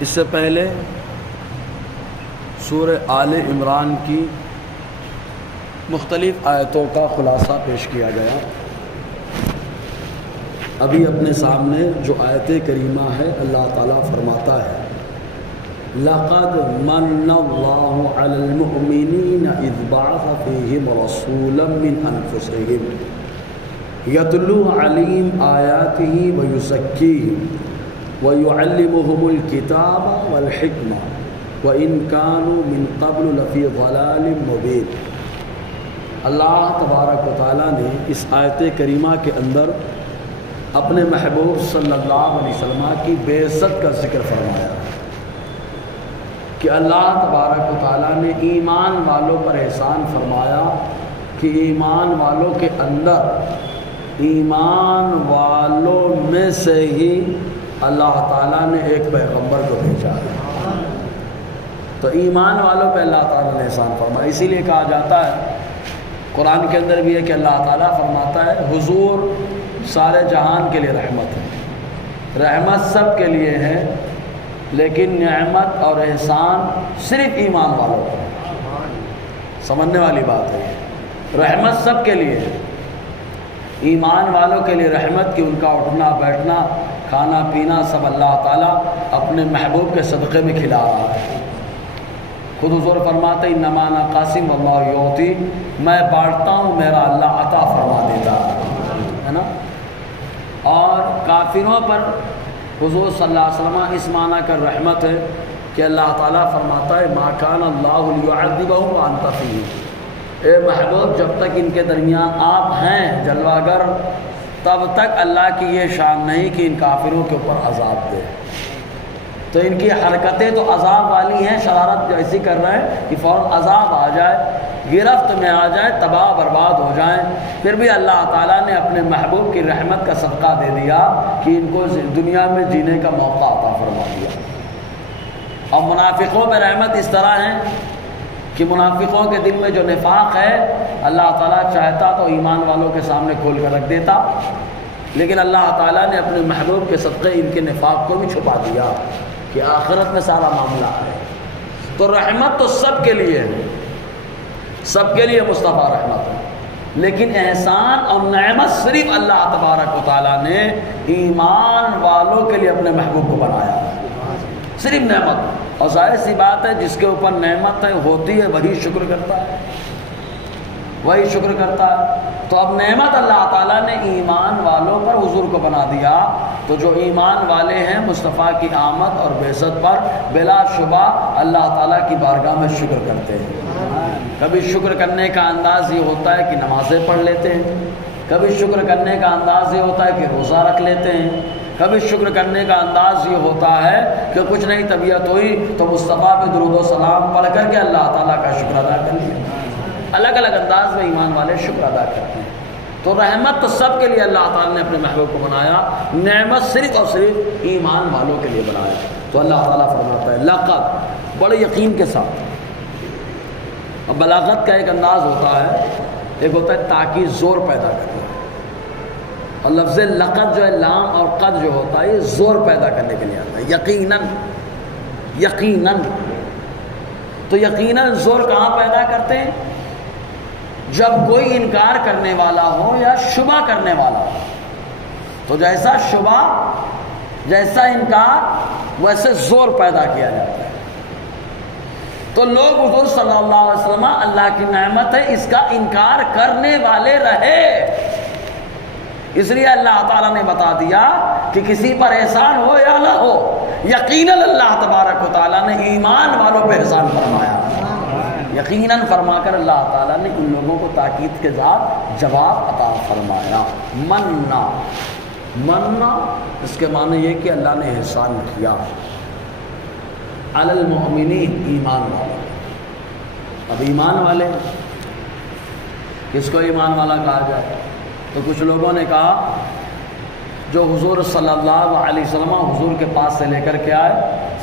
اس سے پہلے سورہ آل عمران کی مختلف آیتوں کا خلاصہ پیش کیا گیا۔ ابھی اپنے سامنے جو آیت کریمہ ہے، اللہ تعالیٰ فرماتا ہے لَقَدْ مَنَّ اللَّهُ عَلَى الْمُؤْمِنِينَ إِذْ بَعَثَ فِيهِمْ رَسُولًا مِّنْ أَنفُسِهِمْ يَتْلُو عَلَيْهِمْ آيَاتِهِ وَيُزَكِّيهِمْ وَيُعَلِّمُهُمُ الْكِتَابَ وَالْحِكْمَةَ وَإِنْ كَانُوا مِنْ قَبْلُ لَفِي ضَلَالٍ مُبِينٍ۔ اللہ تبارک و تعالیٰ نے اس آیت کریمہ کے اندر اپنے محبوب صلی اللہ علیہ وسلم کی بے عزت کا ذکر فرمایا کہ اللہ تبارک و تعالیٰ نے ایمان والوں پر احسان فرمایا کہ ایمان والوں کے اندر، ایمان والوں میں سے ہی اللہ تعالیٰ نے ایک پیغمبر کو بھیجا ہے۔ تو ایمان والوں پہ اللہ تعالیٰ نے احسان فرمایا۔ اسی لیے کہا جاتا ہے قرآن کے اندر بھی ہے کہ اللہ تعالیٰ فرماتا ہے حضور سارے جہان کے لیے رحمت ہے، رحمت سب کے لیے ہے، لیکن نعمت اور احسان صرف ایمان والوں کو۔ سمجھنے والی بات ہے، رحمت سب کے لیے ہے، ایمان والوں کے لیے رحمت کہ ان کا اٹھنا بیٹھنا کھانا پینا سب اللہ تعالیٰ اپنے محبوب کے صدقے میں کھلا رہا ہے۔ خود حضور فرماتے انما انا قاسم واللہ یعطی، میں بانٹتا ہوں، میرا اللہ عطا فرما دیتا ہے نا۔ اور کافروں پر حضور صلی اللہ علیہ وسلم اس معنی کا رحمت ہے کہ اللہ تعالیٰ فرماتا ہے ما کان اللہ لیعذبہم وانت فیہم، اے محبوب جب تک ان کے درمیان آپ ہیں جلوہ گر، تب تک اللہ کی یہ شان نہیں کہ ان کافروں کے اوپر عذاب دے۔ تو ان کی حرکتیں تو عذاب والی ہیں، شرارت ایسی کر رہے ہیں کہ فوراً عذاب آ جائے، گرفت میں آ جائے، تباہ برباد ہو جائیں، پھر بھی اللہ تعالیٰ نے اپنے محبوب کی رحمت کا صدقہ دے دیا کہ ان کو دنیا میں جینے کا موقع عطا فرما دیا۔ اور منافقوں پہ رحمت اس طرح ہے کہ منافقوں کے دل میں جو نفاق ہے اللہ تعالیٰ چاہتا تو ایمان والوں کے سامنے کھول کر رکھ دیتا، لیکن اللہ تعالیٰ نے اپنے محبوب کے صدقے ان کے نفاق کو بھی چھپا دیا کہ آخرت میں سارا معاملہ ہے۔ تو رحمت تو سب کے لیے ہے، سب کے لیے مصطفیٰ رحمت ہے، لیکن احسان اور نعمت صرف اللہ تبارک و تعالیٰ نے ایمان والوں کے لیے اپنے محبوب کو بنایا ہے، صرف نعمت۔ اور ظاہر سی بات ہے جس کے اوپر نعمت ہوتی ہے وہی شکر کرتا ہے، وہی شکر کرتا ہے۔ تو اب نعمت اللہ تعالیٰ نے ایمان والوں پر حضور کو بنا دیا، تو جو ایمان والے ہیں مصطفیٰ کی آمد اور بعثت پر بلا شبہ اللہ تعالیٰ کی بارگاہ میں شکر کرتے ہیں۔ کبھی شکر کرنے کا انداز یہ ہوتا ہے کہ نمازیں پڑھ لیتے ہیں، کبھی شکر کرنے کا انداز یہ ہوتا ہے کہ روزہ رکھ لیتے ہیں، کبھی شکر کرنے کا انداز یہ ہوتا ہے کہ کچھ نہیں طبیعت ہوئی تو مصطفیٰ پہ درود و سلام پڑھ کر کے اللہ تعالیٰ کا شکر ادا کر لیا۔ الگ الگ انداز میں ایمان والے شکر ادا کرتے ہیں۔ تو رحمت تو سب کے لیے اللہ تعالیٰ نے اپنے محبوب کو بنایا، نعمت صرف اور صرف ایمان والوں کے لیے بنایا۔ تو اللہ تعالیٰ فرماتا ہے لقد، بڑے یقین کے ساتھ۔ اب بلاغت کا ایک انداز ہوتا ہے، ایک ہوتا ہے تاکید زور پیدا کرنا، اور لفظ لقد جو ہے لام اور قد جو ہوتا ہے یہ زور پیدا کرنے کے لیے آتا ہے، یقیناً، یقیناً۔ تو یقیناً زور کہاں پیدا کرتے ہیں؟ جب کوئی انکار کرنے والا ہو یا شبہ کرنے والا ہو، تو جیسا شبہ جیسا انکار ویسے زور پیدا کیا جاتا ہے۔ تو لوگ حضور صلی اللہ علیہ وسلم اللہ کی نعمت ہے اس کا انکار کرنے والے رہے، اس لیے اللہ تعالیٰ نے بتا دیا کہ کسی پر احسان ہو یا نہ ہو، یقیناً اللہ تبارک و تعالیٰ نے ایمان والوں پہ احسان فرمایا، یقیناً فرما کر اللہ تعالیٰ نے ان لوگوں کو تاکید کے ساتھ جواب عطا فرمایا۔ مننا، مننا اس کے معنی یہ کہ اللہ نے احسان کیا علی المؤمنین، ایمان والے۔ اب ایمان والے کس کو ایمان والا کہا جائے؟ تو کچھ لوگوں نے کہا جو حضور صلی اللہ علیہ وسلم حضور کے پاس سے لے کر کے آئے،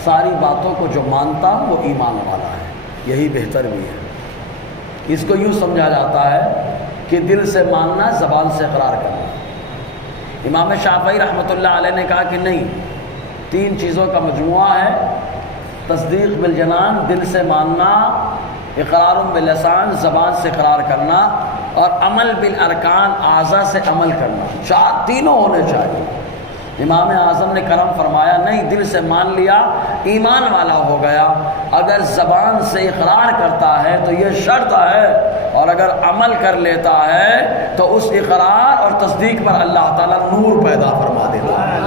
ساری باتوں کو جو مانتا وہ ایمان والا ہے، یہی بہتر بھی ہے۔ اس کو یوں سمجھا جاتا ہے کہ دل سے ماننا، زبان سے اقرار کرنا۔ امام شافعی رحمۃ اللہ علیہ نے کہا کہ نہیں، 3 چیزوں کا مجموعہ ہے: تصدیق بالجنان، دل سے ماننا، اقرار باللسان، زبان سے اقرار کرنا، اور عمل بالارکان، اعضاء سے عمل کرنا۔ تینوں ہونے چاہیے۔ امام اعظم نے کرم فرمایا، نہیں دل سے مان لیا ایمان والا ہو گیا، اگر زبان سے اقرار کرتا ہے تو یہ شرط ہے، اور اگر عمل کر لیتا ہے تو اس اقرار اور تصدیق پر اللہ تعالیٰ نور پیدا فرما دیتا ہے۔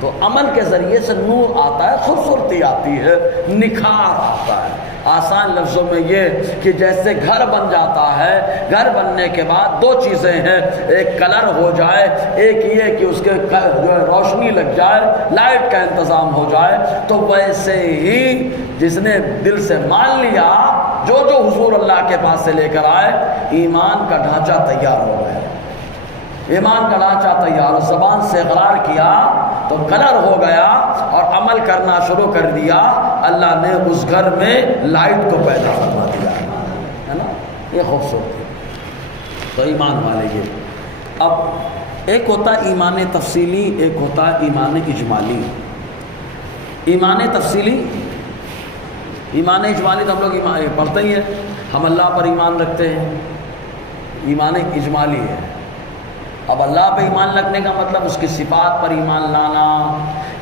تو عمل کے ذریعے سے نور آتا ہے، خوبصورتی آتی ہے، نکھار آتا ہے۔ آسان لفظوں میں یہ کہ جیسے گھر بن جاتا ہے، گھر بننے کے بعد 2 چیزیں ہیں، ایک کلر ہو جائے، ایک یہ کہ اس کے جو ہے روشنی لگ جائے، لائٹ کا انتظام ہو جائے، تو ویسے ہی جس نے دل سے مان لیا، جو حضور اللہ کے پاس سے لے کر آئے، ایمان کا ڈھانچہ تیار ہو گیا، ایمان کا ڈھانچہ تیار ہو، زبان سے اقرار کیا تو کلر ہو گیا، اور عمل کرنا شروع کر دیا، اللہ نے اس گھر میں لائٹ کو پیدا فرما دیا، ہے نا؟ یہ خوبصورتی تو ایمان والے یہ۔ اب ایک ہوتا ہے ایمان تفصیلی، ایک ہوتا ہے ایمان اجمالی۔ ایمان تفصیلی، ایمان اجمالی تو ہم لوگ پڑھتے ہی ہیں، ہم اللہ پر ایمان رکھتے ہیں۔ ایمان اجمالی ہے، اب اللہ پہ ایمان رکھنے کا مطلب اس کی صفات پر ایمان لانا،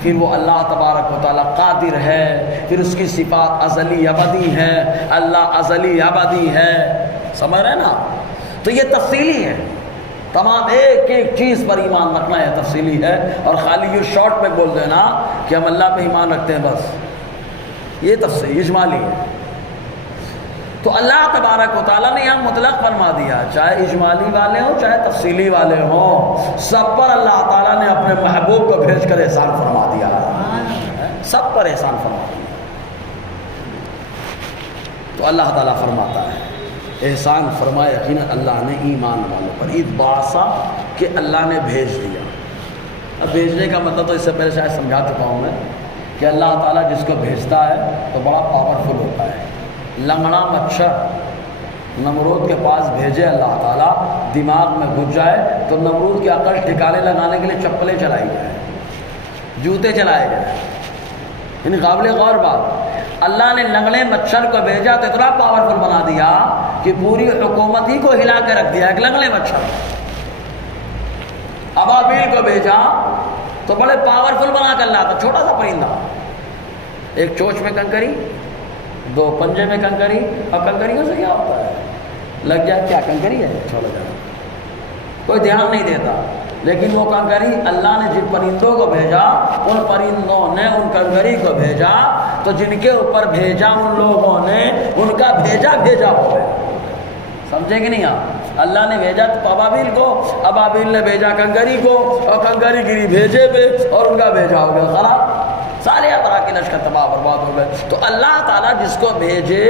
پھر وہ اللہ تبارک و تعالیٰ قادر ہے، پھر اس کی صفات ازلی ابدی ہے، اللہ ازلی ابدی ہے، سمجھ رہے ہیں نا؟ تو یہ تفصیلی ہے، تمام ایک ایک چیز پر ایمان رکھنا ہے، تفصیلی ہے، اور خالی یہ شارٹ میں بول دینا کہ ہم اللہ پہ ایمان رکھتے ہیں بس، یہ تفصیل اجمالی ہے۔ تو اللہ تبارک و تعالیٰ نے یہاں مطلق فرما دیا، چاہے اجمالی والے ہوں چاہے تفصیلی والے ہوں، سب پر اللہ تعالیٰ نے اپنے محبوب کو بھیج کر احسان فرما دیا، سب پر احسان فرما دیا۔ تو اللہ تعالیٰ فرماتا ہے احسان فرمایا یقیناً اللہ نے ایمان والوں پر، اذ بعث کہ اللہ نے بھیج دیا۔ اب بھیجنے کا مطلب تو اس سے پہلے شاید سمجھا چکا ہوں میں کہ اللہ تعالیٰ جس کو بھیجتا ہے تو بڑا پاورفل ہوتا ہے۔ لنگڑا مچھر نمرود کے پاس بھیجے اللہ تعالیٰ، دماغ میں گھس جائے تو نمرود کی عقل ٹھکانے لگانے کے لیے چپلیں چلائی جائیں، جوتے چلائے جائیں، یعنی قابل غور بات، اللہ نے لنگڑے مچھر کو بھیجا تو اتنا پاورفل بنا دیا کہ پوری حکومت ہی کو ہلا کے رکھ دیا، ایک لنگڑے مچھر۔ ابابیل کو بھیجا تو بڑے پاورفل بنا کر لاتا، چھوٹا سا پرندہ، ایک چونچ میں کنکری، 2 پنجے میں کنکری، اور کنکریوں سے کیا ہوتا ہے؟ لگ جائے کیا کنکری ہے، چھوڑا جائے، کوئی دھیان نہیں دیتا، لیکن وہ کنکری اللہ نے جن پرندوں کو بھیجا، ان پرندوں نے ان کنکری کو بھیجا، تو جن کے اوپر بھیجا ان لوگوں نے ان کا بھیجا ہو گیا، سمجھے کہ نہیں آپ؟ اللہ نے بھیجا تو ابابیل کو، ابابیل نے بھیجا کنکری کو، اور کنکری گری بھیجے پہ اور ان کا بھیجا ہو گیا خراب، سارے ابرا کے لشکر تباہ برباد ہو گئے۔ تو اللہ تعالیٰ جس کو بھیجے،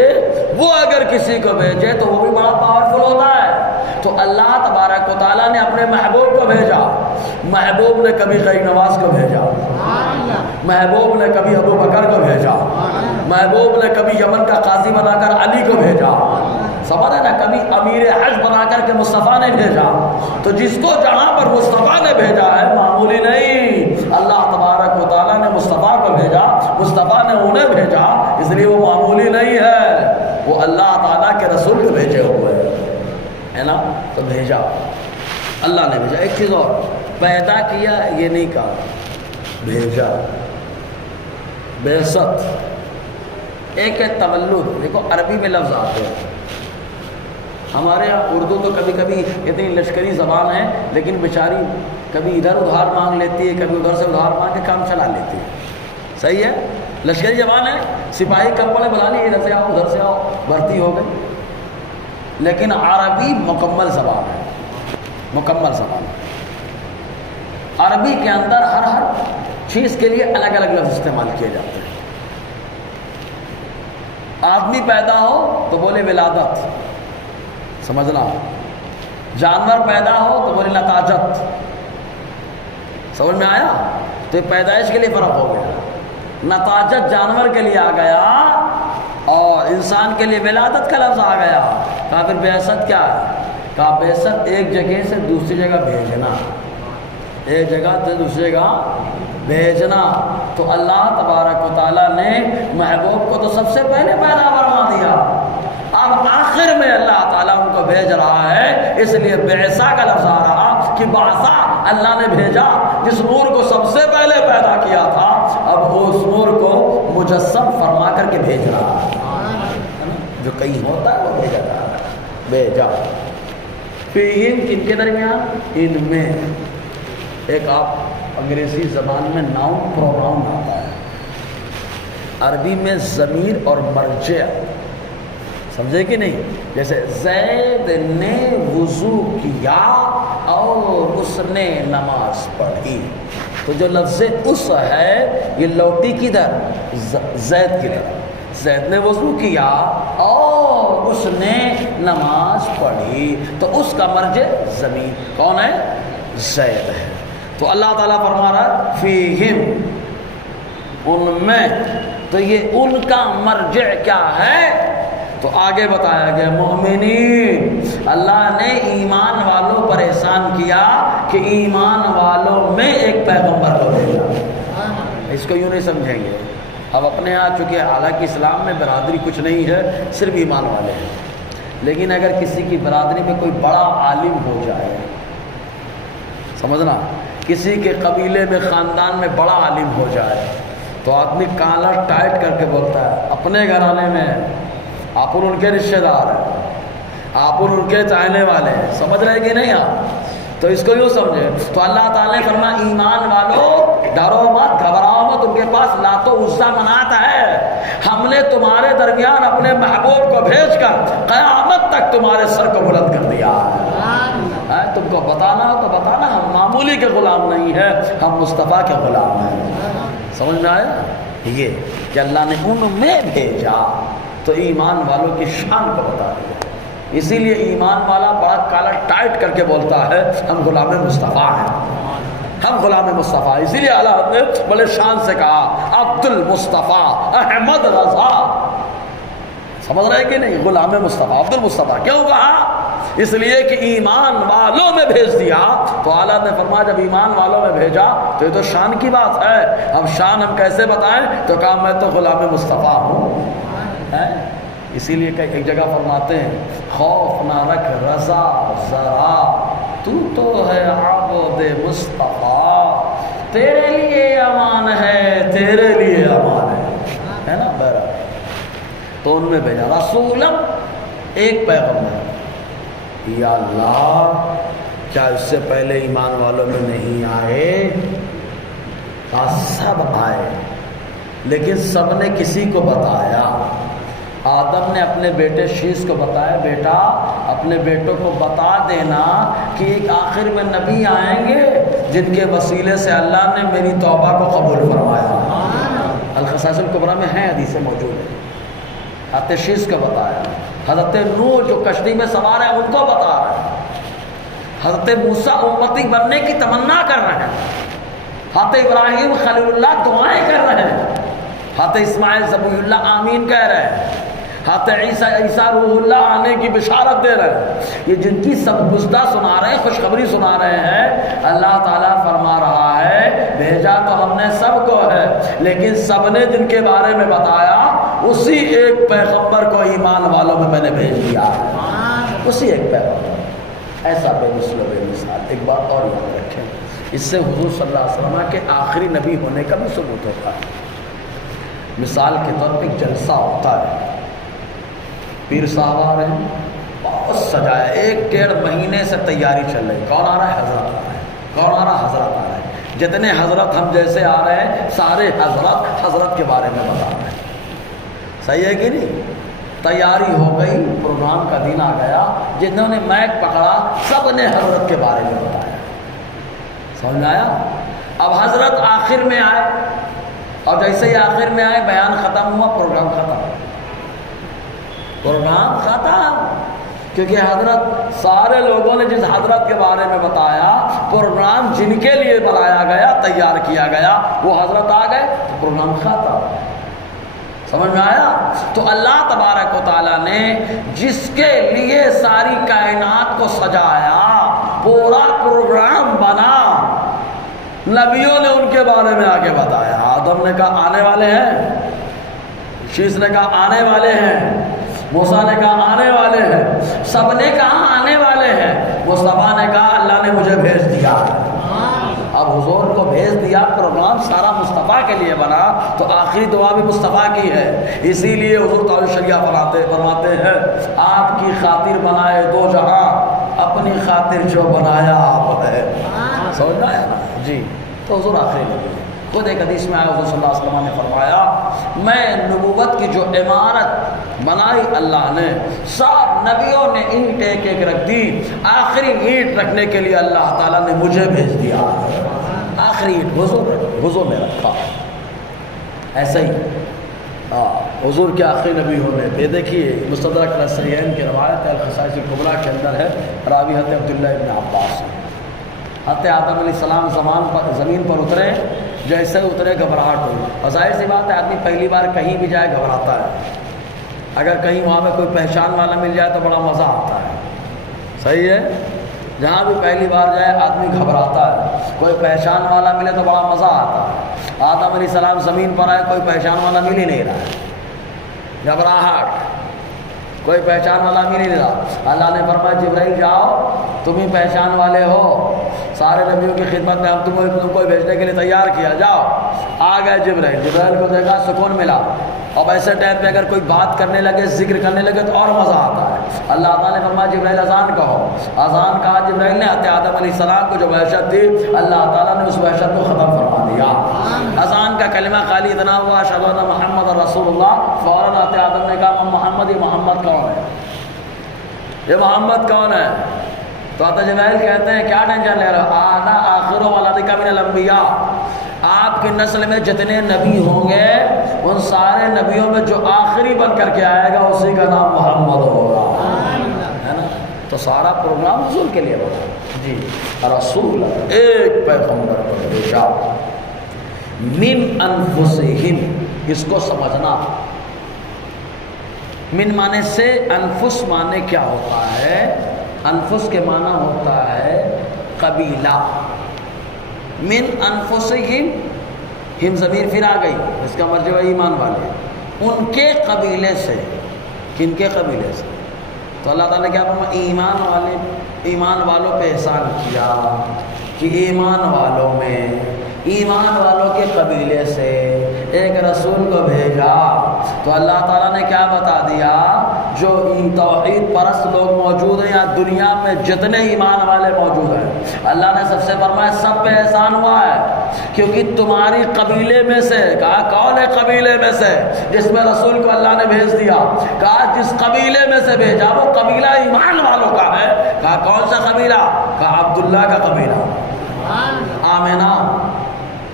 وہ اگر کسی کو بھیجے تو وہ بھی بڑا پاورفل ہوتا ہے۔ تو اللہ تبارک و تعالیٰ نے اپنے محبوب کو بھیجا، محبوب نے کبھی غریب نواز کو بھیجا، محبوب نے کبھی ابو بکر کو بھیجا، محبوب نے کبھی یمن کا قاضی بنا کر علی کو بھیجا، سمجھ ہے نا، کبھی امیر حج بنا کر کے مصطفیٰ نے بھیجا۔ تو جس کو جہاں پر مصطفیٰ نے بھیجا ہے معمولی نہیں، اللہ تبارک و تعالیٰ نے مصطفیٰ کو بھیجا، مصطفیٰ نے انہیں بھیجا، اس لیے وہ معمولی نہیں ہے، وہ اللہ تعالیٰ کے رسول کو بھیجے ہوئے ہے نا، تو بھیجا، اللہ نے بھیجا۔ ایک چیز اور، پیدا کیا یہ نہیں کہا، بھیجا، بعثت، ایک ہے تولد، دیکھو عربی میں لفظ آتے ہیں، ہمارے یہاں اردو تو کبھی کبھی اتنی لشکری زبان ہے، لیکن بیچاری کبھی ادھر ادھار مانگ لیتی ہے، کبھی ادھر سے ادھار مانگ کے کام چلا لیتی ہے، صحیح ہے، لشکری زبان ہے، سپاہی کمپڑے بلا لیے، ادھر سے آؤ ادھر سے آؤ، بھرتی ہو گئی، لیکن عربی مکمل زبان ہے، مکمل زبان۔ عربی کے اندر ہر چیز کے لیے الگ الگ لفظ استعمال کیے جاتے ہیں۔ آدمی پیدا ہو تو بولے ولادت، سمجھنا، جانور پیدا ہو تو بولے نتاجت، سمجھ میں آیا؟ تو پیدائش کے لیے فرق ہو گیا، نتاجت جانور کے لیے آ گیا اور انسان کے لیے ولادت کا لفظ آ گیا۔ کہا پھر بعثت کیا ہے؟ کہا بعثت ایک جگہ سے دوسری جگہ بھیجنا، ایک جگہ سے دوسری جگہ بھیجنا۔ تو اللہ تبارک و تعالیٰ نے محبوب کو تو سب سے پہلے پیدا فرما دیا، اب آخر میں اللہ تعالیٰ ان کو بھیج رہا ہے، اس لیے بعثہ کا لفظ آ رہا کہ بعثہ اللہ نے بھیجا، جس نور کو سب سے پہلے پیدا کیا تھا اب اس نور کو مجسم فرما کر کے بھیج رہا ہے، جو کہیں ہوتا ہے وہ بھیجا جا رہا ہے، بھیجا۔ فیہم کن کے درمیان؟ ان میں۔ ایک آپ انگریزی زبان میں ناؤن پروناؤن آتا ہے، عربی میں ضمیر اور مرجع، سمجھے کہ نہیں؟ جیسے زید نے وضو کیا اور اس نے نماز پڑھی، تو جو لفظ اس ہے یہ لوٹی کدھر؟ زید کی طرف، زید نے وضو کیا اور اس نے نماز پڑھی، تو اس کا مرجع ضمیر کون ہے؟ زید ہے۔ تو اللہ تعالیٰ فرما رہا ہے فیہم، ان میں، تو یہ ان کا مرجع کیا ہے؟ تو آگے بتایا گیا مومنین، اللہ نے ایمان والوں پر احسان کیا کہ ایمان والوں میں ایک پیغمبر کو بھیجا۔ اس کو یوں نہیں سمجھیں گے، اب اپنے یہاں چونکہ حالانکہ اسلام میں برادری کچھ نہیں ہے، صرف ایمان والے ہیں، لیکن اگر کسی کی برادری میں کوئی بڑا عالم ہو جائے، سمجھنا، کسی کے قبیلے میں خاندان میں بڑا عالم ہو جائے تو آدمی کالر ٹائٹ کر کے بولتا ہے اپنے گھرانے میں آپ ان کے رشتہ دار ہیں، آپ ان کے چاہنے والے ہیں، سمجھ رہے کہ نہیں آپ؟ تو اس کو یوں سمجھے، تو اللہ تعالیٰ نے فرمایا ایمان والو ڈرو مت، گھبراؤ مت، ان کے پاس لات و عزا منات ہے، ہم نے تمہارے درمیان اپنے محبوب کو بھیج کر قیامت تک تمہارے سر کو بلند کر دیا ہے، تم کو بتانا تو بتانا، ہم معمولی کے غلام نہیں ہیں، ہم مصطفیٰ کے غلام ہیں۔ سمجھ میں آیا؟ یہ کہ اللہ نے ان میں بھیجا، تو ایمان والوں کی شان کو بتا دیا، اسی لیے ایمان والا بڑا کالا ٹائٹ کر کے بولتا ہے ہم غلام مصطفیٰ ہیں، ہم غلام مصطفیٰ، اسی لیے اللہ نے بڑے شان سے کہا عبد المصطفیٰ احمد رضا، سمجھ رہے کہ نہیں؟ غلام مصطفیٰ عبد المصطفیٰ، کیوں کہا؟ اس لیے کہ ایمان والوں میں بھیج دیا، تو اعلیٰ نے فرمایا جب ایمان والوں میں بھیجا تو یہ تو شان کی بات ہے، اب شان ہم کیسے بتائیں؟ تو کہا میں تو غلام مصطفیٰ ہوں، اسی لیے کہ ایک جگہ فرماتے ہیں خوف نہ رکھ رضا ذرا، تو ہے عبد مصطفیٰ، تیرے لیے امان ہے، تیرے لیے امان ہے نا بہرحال۔ تو ان میں بھیجا رسولم، ایک پیغمبر، یا اللہ کیا اس سے پہلے ایمان والوں میں نہیں آئے؟ سب آئے، لیکن سب نے کسی کو بتایا، آدم نے اپنے بیٹے شیش کو بتایا بیٹا اپنے بیٹوں کو بتا دینا کہ ایک آخر میں نبی آئیں گے جن کے وسیلے سے اللہ نے میری توبہ کو قبول فرمایا۔ الخصائص الکبریٰ میں ہیں، حدیث موجود ہے۔ حضرت شیش کو بتایا، حضرت نوح جو کشتی میں سوار ہے ان کو بتا رہے ہیں، حضرت موسیٰ امتی بننے کی تمنا کر رہے ہیں، حضرت ابراہیم خلیل اللہ دعائیں کر رہے ہیں، حضرت اسماعیل ذبیح اللہ آمین کہہ رہے ہیں، حضرت عیسیٰ روح اللہ آنے کی بشارت دے رہے ہیں، یہ جن کی سب گزدہ سنا رہے ہیں، خوشخبری سنا رہے ہیں، اللہ تعالیٰ فرما رہا ہے بھیجا تو ہم نے سب کو ہے، لیکن سب نے جن کے بارے میں بتایا اسی ایک پیغمبر کو ایمان والوں میں نے بھیج دیا، اسی ایک پیغمبر، ایسا بے مثل و بے مثال۔ ایک بات اور یاد رکھیں، اس سے حضور صلی اللہ علیہ وسلم کے آخری نبی ہونے کا بھی ثبوت ہوتا ہے۔ مثال کے طور پہ ایک جلسہ ہوتا ہے، پیر صاحب آ رہے ہیں، بہت سجایا، 1-1.5 مہینے سے تیاری چل رہی، کون آ رہا ہے؟ حضرت آ رہا ہے، کون آ رہا ہے؟ حضرت آ رہا ہے، جتنے حضرت ہم جیسے آ رہے ہیں سارے حضرت کے بارے میں بتا رہے ہیں، صحیح ہے کہ نہیں؟ تیاری ہو گئی، پروگرام کا دن آ گیا، جنہوں نے مائک پکڑا سب نے حضرت کے بارے میں بتایا، سمجھ آیا؟ اب حضرت آخر میں آئے، اور جیسے ہی آخر میں آئے بیان ختم ہوا، پروگرام ختم، پروگرام ختم، کیونکہ حضرت سارے لوگوں نے جس حضرت کے بارے میں بتایا، پروگرام جن کے لیے بنایا گیا، تیار کیا گیا، وہ حضرت آ گئے تو پروگرام ختم، سمجھ میں آیا؟ تو اللہ تبارک و تعالیٰ نے جس کے لیے ساری کائنات کو سجایا، پورا پروگرام بنا، نبیوں نے ان کے بارے میں آگے بتایا. آدم نے کہا آنے والے ہیں، شیس نے کہا آنے والے ہیں، موسیٰ نے کہا آنے والے ہیں، سب نے کہا آنے والے ہیں. مصطفیٰ نے کہا اللہ نے مجھے بھیج دیا. اب حضور کو بھیج دیا، پروگرام سارا مصطفیٰ کے لیے بنا، تو آخری دعا بھی مصطفیٰ کی ہے. اسی لیے حضور تعالی شریعہ فرماتے ہیں آپ کی خاطر بنائے دو جہاں، اپنی خاطر جو بنایا آپ ہے. سمجھنا ہے نا جی. تو حضور آخری نبی ہے. خود ایک حدیث میں آیا حضور صلی اللہ علیہ وسلم نے فرمایا میں نبوت کی جو عمارت بنائی اللہ نے، سب نبیوں نے اینٹ ایک ایک رکھ دی، آخری اینٹ رکھنے کے لیے اللہ تعالیٰ نے مجھے بھیج دیا. آخری اینٹ حضور نے رکھا. ایسا ہی حضور کے آخری نبی ہونے پہ دیکھیے مستدرک الصحیحین کی روایت ہے، الخصائص الکبریٰ کے اندر ہے، راوی حضرت عبداللہ ابن عباس. حضرت آدم علیہ السلام زمین پر اترے، جیسے اترے گھبراہٹ ہوئی. اور ظاہر سی بات ہے آدمی پہلی بار کہیں بھی جائے گھبراتا ہے. اگر کہیں وہاں میں کوئی پہچان والا مل جائے تو بڑا مزہ آتا ہے. صحیح ہے، جہاں بھی پہلی بار جائے آدمی گھبراتا ہے. کوئی پہچان والا ملے تو بڑا مزہ آتا ہے. آدم علیہ السلام زمین پر آئے، کوئی پہچان والا مل ہی نہیں رہا ہے، گھبراہٹ، کوئی پہچان والا مل ہی نہیں رہا. اللہ نے فرمایا جبرائیل جاؤ، تم ہی پہچان والے ہو، سارے نبیوں کی خدمت میں ہم تم کو بھیجنے کے لیے تیار کیا، جاؤ. آ گئے جبرائیل کو دیکھا سکون ملا. اب ایسے ٹائم پہ اگر کوئی بات کرنے لگے، ذکر کرنے لگے تو اور مزہ آتا ہے. اللہ تعالیٰ نے فرمایا جبرائیل اذان کہو. اذان کہا جبرائیل نے. حضرت آدم علیہ السلام کو جو وحشت تھی اللہ تعالیٰ نے اس وحشت کو ختم فرما دیا. اذان کا کلمہ خالی اتنا ہوا اشہد ان محمد رسول اللہ، فوراً حضرت آدم نے کہا محمد، یہ محمد کون ہے؟ یہ محمد کون ہے؟ تو حضرت جبرائیل کہتے ہیں کیا ٹینشن لے رہے ہو، آنا آخر ولدک من الانبیاء، آپ کی نسل میں جتنے نبی ہوں گے ان سارے نبیوں میں جو آخری بن کر کے آئے گا اسی کا نام محمد ہوگا. ہے نا؟ تو سارا پروگرام حضور کے لیے بنا. جی رسول ایک پیغمبر کو بھیجا من انفسہم. اس کو سمجھنا، من معنی سے انفس معنی کیا ہوتا ہے؟ انفس کے معنی ہوتا ہے قبیلہ. من انفسہم، ہم ضمیر پھر آ گئی، اس کا مطلب ایمان والے، ان کے قبیلے سے. کن کے قبیلے سے؟ تو اللہ تعالیٰ نے کیا فرمایا ایمان والوں پہ احسان کیا کہ ایمان والوں میں، ایمان والوں کے قبیلے سے ایک رسول کو بھیجا. تو اللہ تعالیٰ نے کیا بتا دیا، جو توحید پرست لوگ موجود ہیں یا دنیا میں جتنے ایمان والے موجود ہیں، اللہ نے سب سے فرمایا سب پہ احسان ہوا ہے کیونکہ تمہاری قبیلے میں سے. کہا کون ہے قبیلے میں سے جس میں رسول کو اللہ نے بھیج دیا؟ کہا جس قبیلے میں سے بھیجا وہ قبیلہ ایمان والوں کا ہے. کہا کون سا قبیلہ؟ کہا عبداللہ کا قبیلہ، آمنہ،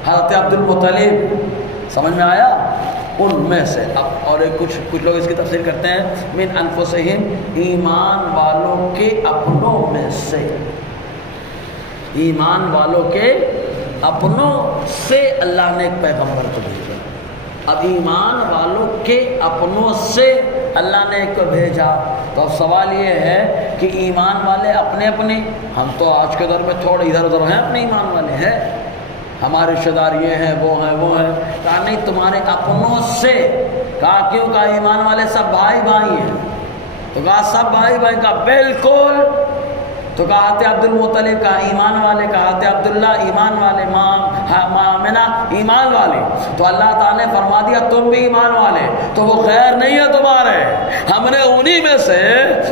حضرت عبد المطلب. سمجھ میں آیا؟ ان میں سے. اب اور کچھ لوگ اس کی تفسیر کرتے ہیں من انفسہم، ایمان والوں کے اپنوں میں سے. ایمان والوں کے اپنوں سے اللہ نے ایک پیغمبر کو بھیجا. اب ایمان والوں کے اپنوں سے اللہ نے ایک کو بھیجا. تو اب سوال یہ ہے کہ ایمان والے اپنے اپنے، ہم تو آج کے دور میں تھوڑے ادھر ادھر ہیں، اپنے ایمان والے ہیں، ہمارے رشتہ دار یہ ہیں وہ ہیں وہ ہیں. کہا نہیں تمہارے اپنوں سے. کہا کیوں؟ کہا ایمان والے سب بھائی بھائی ہیں. تو کہا سب بھائی بھائی. کہا بالکل. تو کہا حضرت عبد المطلب، کہا ایمان والے، کہا حضرت عبداللہ ایمان والے، آمنہ ایمان والے. تو اللہ تعالیٰ نے فرما دیا تم بھی ایمان والے، تو وہ غیر نہیں ہے تمہارے، ہم نے انہی میں سے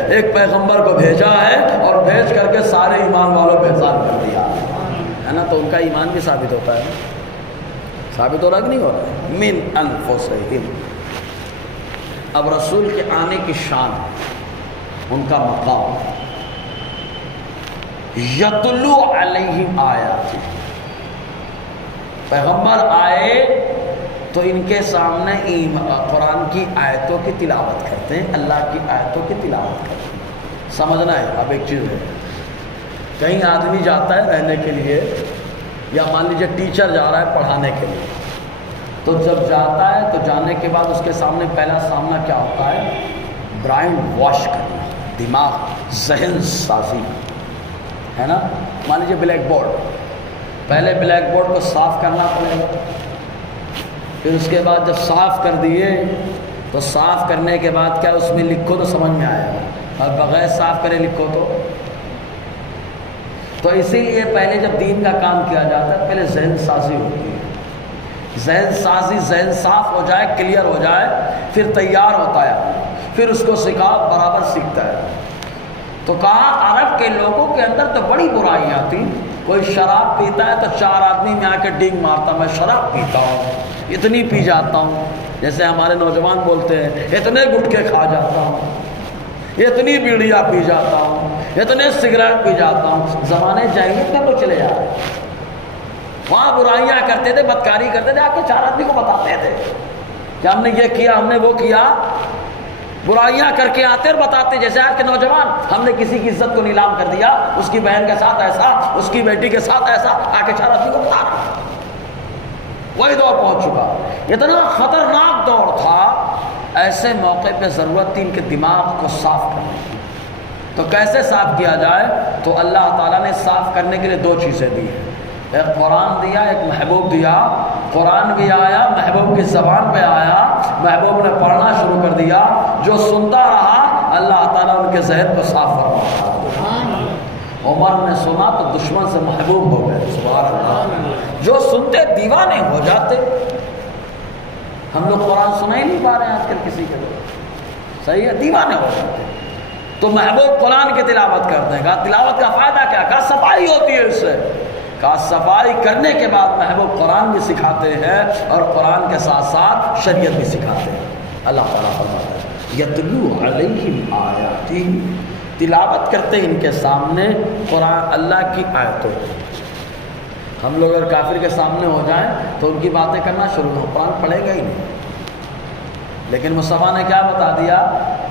ایک پیغمبر کو بھیجا ہے اور بھیج کر کے سارے ایمان والوں پہ احسان کر دیا ہے نا. تو ان کا ایمان بھی ثابت ہوتا ہے. ثابت ہو رہا کہ نہیں ہو رہا؟ من انفسہم. اب رسول کے آنے کی شان، ان کا مقام، یتلو علیہم آیات. پیغمبر آئے تو ان کے سامنے قرآن کی آیتوں کی تلاوت کرتے ہیں، اللہ کی آیتوں کی تلاوت کرتے ہیں. سمجھنا ہے. اب ایک چیز ہے، کہیں آدمی جاتا ہے رہنے کے لیے، یا مان لیجیے ٹیچر جا رہا ہے پڑھانے کے لیے، تو جب جاتا ہے تو جانے کے بعد اس کے سامنے پہلا سامنا کیا ہوتا ہے؟ برائن واش کرنا، دماغ ذہن سازی، ہے نا. مان لیجیے بلیک بورڈ، پہلے بلیک بورڈ کو صاف کرنا پڑے گا، پھر اس کے بعد جب صاف کر دیے تو صاف کرنے کے بعد کیا اس میں لکھو تو سمجھ میں آئے گا، اور بغیر صاف کرے لکھو تو اسی لیے پہلے جب دین کا کام کیا جاتا ہے پہلے ذہن سازی ہوتی ہے، ذہن سازی، ذہن صاف ہو جائے، کلیئر ہو جائے، پھر تیار ہوتا ہے، پھر اس کو سکھا برابر سیکھتا ہے۔ تو کہا عرب کے لوگوں کے اندر تو بڑی برائیاں تھیں، کوئی شراب پیتا ہے تو 4 آدمی میں آ کے ڈینگ مارتا، میں شراب پیتا ہوں، اتنی پی جاتا ہوں، جیسے ہمارے نوجوان بولتے ہیں اتنے گٹکے کھا جاتا ہوں، اتنی بیڑیاں پی جاتا ہوں، اتنے سگریٹ پی جاتا ہوں۔ زمانے جاہلیت میں تو چلے جا رہے، وہاں برائیاں کرتے تھے، بدکاری کرتے تھے، آ کے 4 آدمی کو بتاتے تھے کہ ہم نے یہ کیا، ہم نے وہ کیا، برائیاں کر کے آتے اور بتاتے۔ جیسے آج کے نوجوان، ہم نے کسی کی عزت کو نیلام کر دیا، اس کی بہن کے ساتھ ایسا، اس کی بیٹی کے ساتھ ایسا، آ کے 4 آدمی کو بتا رہا۔ وہی دور پہنچ چکا، اتنا خطرناک دور تھا۔ ایسے موقع پہ ضرورت تھی ان کے دماغ کو صاف کرنے کی۔ تو کیسے صاف کیا جائے؟ تو اللہ تعالیٰ نے صاف کرنے کے لیے 2 چیزیں دی ہیں، ایک قرآن دیا، ایک محبوب دیا۔ قرآن بھی آیا، محبوب کی زبان پہ آیا، محبوب نے پڑھنا شروع کر دیا، جو سنتا رہا اللہ تعالیٰ ان کے ذہن کو صاف فرماتا۔ عمر نے سنا تو دشمن سے محبوب ہو گئے، سبحان اللہ۔ جو سنتے دیوانے ہو جاتے۔ ہم لوگ قرآن سنا ہی نہیں پا رہے ہیں آج کل کسی کے لوگ، صحیح ہے، دیوانے ہو جاتے۔ تو محبوب قرآن کی تلاوت کرتے ہیں، کہا تلاوت کا فائدہ کیا؟ کہا صفائی ہوتی ہے اس سے، کہا صفائی کرنے کے بعد محبوب قرآن بھی سکھاتے ہیں اور قرآن کے ساتھ ساتھ شریعت بھی سکھاتے ہیں۔ اللہ تعالیٰ فرماتا ہے یتلو علیہم آیاتہ، تلاوت کرتے ان کے سامنے قرآن اللہ کی آیتوں۔ ہم لوگ اگر کافر کے سامنے ہو جائیں تو ان کی باتیں کرنا شروع ہو، قرآن پڑھے گا ہی نہیں۔ لیکن مصطفیٰ نے کیا بتا دیا؟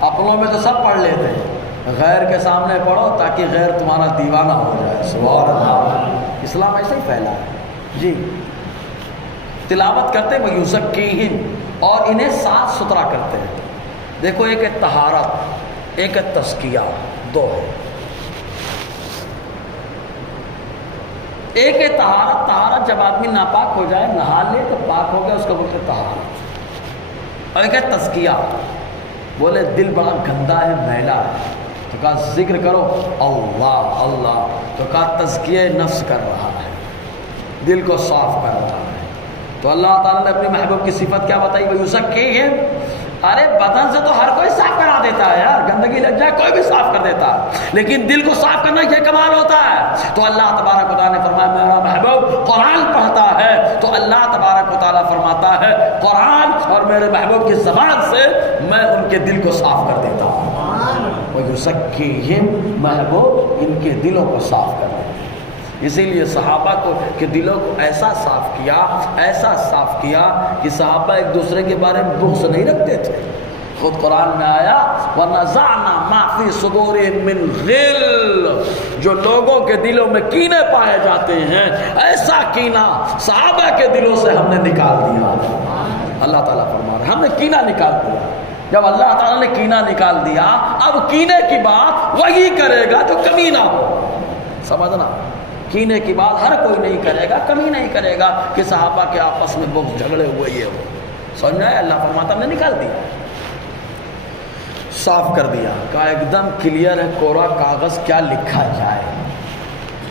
اپنوں میں تو سب پڑھ لیتے ہیں، غیر کے سامنے پڑھو تاکہ غیر تمہارا دیوانہ ہو جائے، سبحان اللہ۔ اسلام ایسے ہی پھیلا ہے جی۔ تلاوت کرتے وَيُزَكِّيهِمْ، اور انہیں صاف ستھرا کرتے ہیں۔ دیکھو ایک ہے طہارت، ایک ہے تزکیہ، 2 ہے۔ ایک ہے طہارت، طہارت جب آدمی ناپاک ہو جائے، نہا لے تو پاک ہو گیا، اس کو بولتے طہارت۔ اور ایک ہے تزکیہ، بولے دل بڑا گندا ہے، میلا ہے، تو کہا ذکر کرو اللہ اللہ، تو کہا تزکیہ نفس کر رہا ہے، دل کو صاف کر رہا ہے۔ تو اللہ تعالیٰ نے اپنے محبوب کی صفت کیا بتائی؟ وَيُزَكِّيهِمْ۔ ارے بدن سے تو ہر کوئی صاف کرا دیتا ہے یار، گندگی لگ جائے کوئی بھی صاف کر دیتا ہے، لیکن دل کو صاف کرنا یہ کمال ہوتا ہے۔ تو اللہ تبارک و تعالیٰ نے فرمایا میرا محبوب قرآن پڑھتا ہے، تو اللہ تبارک و تعالیٰ فرماتا ہے قرآن اور میرے محبوب کی زبان سے میں ان کے دل کو صاف کر دیتا ہوں۔ وَيُزَكِّيهِمْ، محبوب ان کے دلوں کو صاف کر دیتا ہے۔ اسی لیے صحابہ کو کے دلوں کو ایسا صاف کیا، ایسا صاف کیا کہ صحابہ ایک دوسرے کے بارے میں بغض نہیں رکھتے تھے۔ خود قرآن میں آیا وَنَزَعْنَا مَا فِي صُدُورِهِم مِّن غِلٍّ، جو لوگوں کے دلوں میں کینے پائے جاتے ہیں، ایسا کینہ صحابہ کے دلوں سے ہم نے نکال دیا۔ اللہ تعالیٰ فرما رہا ہے ہم نے کینہ نکال دیا۔ جب اللہ تعالیٰ نے کینہ نکال دیا، اب کینے کی بات وہی کرے گا جو کمی نہ ہو، سمجھنا۔ کینے کی بات ہر کوئی نہیں کرے گا، کمی نہیں کرے گا کہ صحابہ کے آپس میں بغض جھگڑے ہوئے یہ ہو، سمجھ رہے؟ اللہ فرماتا ہم نے نکال دیا، صاف کر دیا، کہا ایک دم کلیئر ہے، کوڑا کاغذ کیا لکھا جائے؟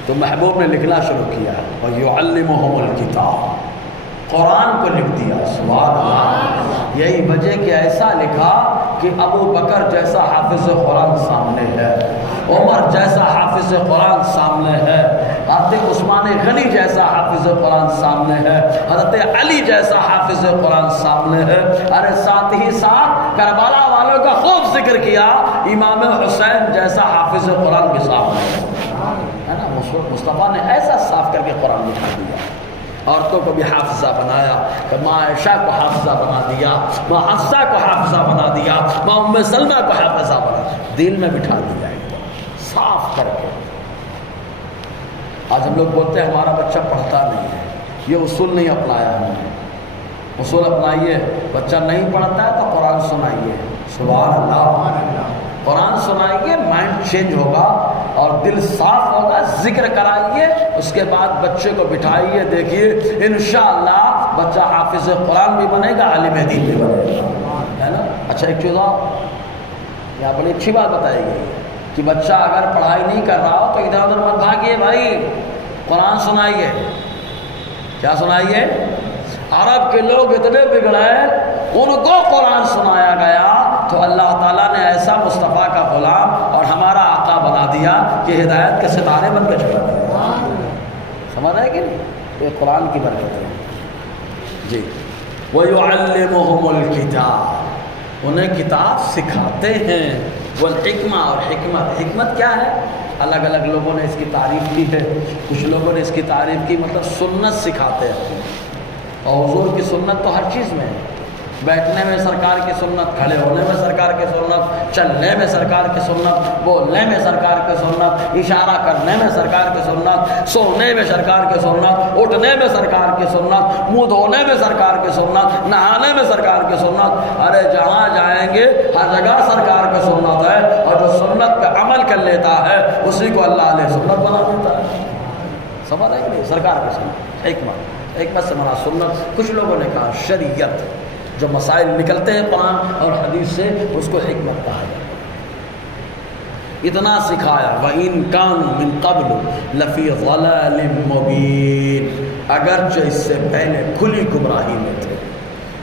تو محبوب نے لکھنا شروع کیا اور یعلمہم الکتاب، قرآن کو لکھ دیا، سبحان اللہ۔ یہی وجہ کہ ایسا لکھا کہ ابو بکر جیسا حافظ قرآن سامنے ہے، عمر جیسا حافظ قرآن سامنے ہے، حضرت عثمان غنی جیسا حافظ قرآن سامنے ہے، حضرت علی جیسا حافظ قرآن سامنے ہے۔ ارے ساتھ ہی ساتھ کربلا والوں کا خوب ذکر کیا، امام حسین جیسا حافظ قرآن کے سامنے ہے نا۔ مصطفیٰ نے ایسا صاف کر کے قرآن لکھا دیا، عورتوں کو بھی حافظہ بنایا، کہ ماں عائشہ کو حافظہ بنا دیا، ماں حفصہ کو حافظہ بنا دیا، ماں ام سلمہ کو حافظہ بنا دیا، دل میں بٹھا دیا صاف کر کے۔ آج ہم لوگ بولتے ہیں ہمارا بچہ پڑھتا نہیں ہے، یہ اصول نہیں اپنایا ہم نے۔ اصول اپنائیے، بچہ نہیں پڑھتا ہے تو قرآن سنائیے، سبحان اللہ، قرآن سنائیے، مائنڈ چینج ہوگا اور دل صاف ہوگا، ذکر کرائیے، اس کے بعد بچے کو بٹھائیے، دیکھیے انشاءاللہ بچہ حافظ قرآن بھی بنے گا، عالم دین بھی بنے گا، ہے نا۔ اچھا ایک چیز اور یہاں بڑی اچھی بات بتائی گئی کہ بچہ اگر پڑھائی نہیں کر رہا ہو تو ادھر ادھر مت بھاگیے بھائی، قرآن سنائیے۔ کیا سنائیے؟ عرب کے لوگ اتنے بگڑے، ان کو قرآن سنایا گیا تو اللہ تعالیٰ نے ایسا مصطفیٰ کا غلام اور ہمارا آقا بنا دیا کہ ہدایت کے ستارے بن کے چلا گیا۔ سمجھ رہے کہ نہیں؟ یہ قرآن کی برکت ہے جی۔ وَيُعَلِّمُهُمُ الْكِتَابَ، انہیں کتاب سکھاتے ہیں، والحکمہ، اور حکمت کیا ہے؟ الگ الگ لوگوں نے اس کی تعریف کی ہے۔ کچھ لوگوں نے اس کی تعریف کی مطلب سنت سکھاتے ہیں، اور حضور کی سنت تو ہر چیز میں ہے، بیٹھنے میں سرکار کی سنت، کھڑے ہونے میں سرکار کی سنت، چلنے میں سرکار کی سنت، بولنے میں سرکار کی سنت، اشارہ کرنے میں سرکار کی سنت، سونے میں سرکار کی سنت، اٹھنے میں سرکار کی سنت، منہ دھونے میں سرکار کی سنت، نہانے میں سرکار کی سنت۔ ارے جہاں جائیں گے ہر جگہ سرکار کی سنت ہے، اور جو سنت پہ عمل کر لیتا ہے اسی کو اللہ علیہ سنت بنا دیتا ہے۔ سمجھ رہے کہ نہیں؟ سرکار کی سنت، حکمت سے مراد سنت۔ کچھ لوگوں نے کہا شریعت، جو مسائل نکلتے ہیں قرآن اور حدیث سے اس کو حکمت کہا ہے۔ اتنا سکھایا، وَإِن كَانُوا مِن قَبْلُ لَفِي ضَلَالٍ مُبِينٍ، اگرچہ اس سے پہلے کھلی گمراہی میں تھے،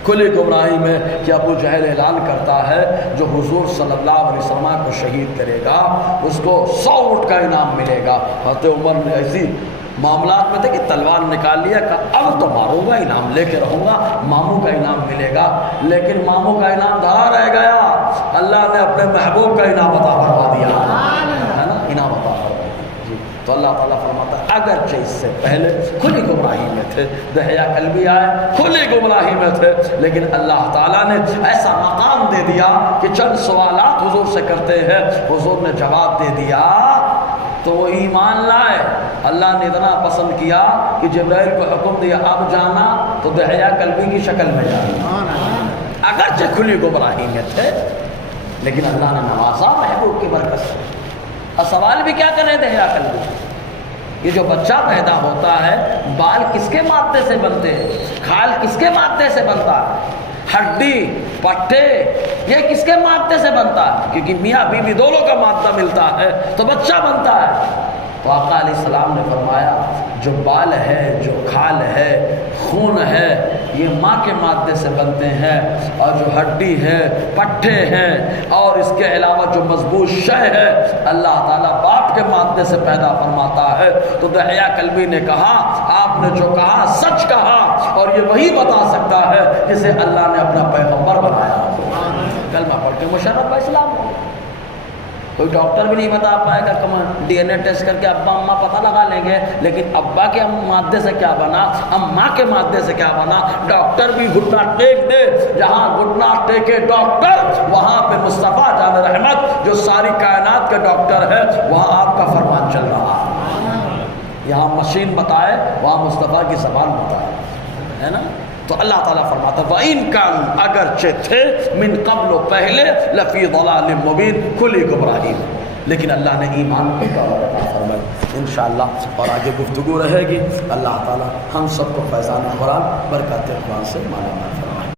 کھلی گمراہی میں کہ ابو جہل اعلان کرتا ہے جو حضور صلی اللہ علیہ وسلم کو شہید کرے گا اس کو 100 اونٹ کا انعام ملے گا۔ حضرت عمر نے ایسی معاملات میں تھے کہ تلوار نکال لیا کہ اب تو ماروں گا، انعام لے کے رہوں گا، ماموں کا انعام ملے گا، لیکن ماموں کا انعام دھرا رہ گیا، اللہ نے اپنے محبوب کا انعام عطا فرما دیا، ہے نا، انعام عطا فرما دیا جی۔ تو اللہ تعالیٰ فرماتا ہے اگرچہ اس سے پہلے کھلی گمراہی میں تھے، دہیا قلبی آئے کھلی گمراہی میں تھے، لیکن اللہ تعالیٰ نے ایسا مقام دے دیا کہ چند سوالات حضور سے کرتے ہیں، حضور نے جواب دے دیا تو وہ ایمان لائے۔ اللہ نے اتنا پسند کیا کہ جبرائیل کو حکم دیا اب جانا تو دہیا قلبی کی شکل میں جانا، اگرچہ کھلی گمراہی میں تھے لیکن اللہ نے نوازا محبوب کی برکت سے۔ اور سوال بھی کیا کریں دہیا قلبی، یہ جو بچہ پیدا ہوتا ہے بال کس کے مادے سے بنتے ہیں، کھال کس کے مادے سے بنتا ہے، ہڈی پٹھے یہ کس کے مادے سے بنتا ہے؟ کیونکہ میاں بیوی دونوں کا مادہ ملتا ہے تو بچہ بنتا ہے۔ تو آقا علیہ السلام نے فرمایا جو بال ہے، جو کھال ہے، خون ہے، یہ ماں کے مادے سے بنتے ہیں، اور جو ہڈی ہے، پٹھے ہیں، اور اس کے علاوہ جو مضبوط شے ہے اللہ تعالیٰ باپ کے مادے سے پیدا فرماتا ہے۔ تو دہیا قلبی نے کہا آپ نے جو کہا سچ کہا، اور یہ وہی بتا سکتا ہے جسے اللہ نے اپنا پیغمبر بنایا۔ کلمہ پڑھ کے مشرف اسلام ہو، کوئی ڈاکٹر بھی نہیں بتا پائے گا، ڈی این اے ٹیسٹ کر کے ابا اماں پتہ لگا لیں گے، لیکن ابا کے مادے سے کیا بنا، اماں کے مادے سے کیا بنا، ڈاکٹر بھی گھٹنا ٹیک دے، جہاں گھٹنا ٹیکے ڈاکٹر وہاں پہ مصطفیٰ جان رحمت جو ساری کائنات کے ڈاکٹر ہے وہاں آپ کا فرمان چل رہا ہے۔ یہاں مشین بتائے وہاں مصطفیٰ کی زبان بتائے، ہے نا۔ تو اللہ تعالیٰ فرماتا ہے وَإِن كَانُوا، اگرچہ تھے، من قبل پہلے، لفی ضلال مبین، کھلی گمراہی میں، لیکن اللہ نے ایمان کو عطا فرمایا۔ انشاءاللہ اور آگے گفتگو رہے گی۔ اللہ تعالیٰ ہم سب کو فیضان قرآن برکات قرآن سے مالا مال فرمائے۔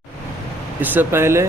اس سے پہلے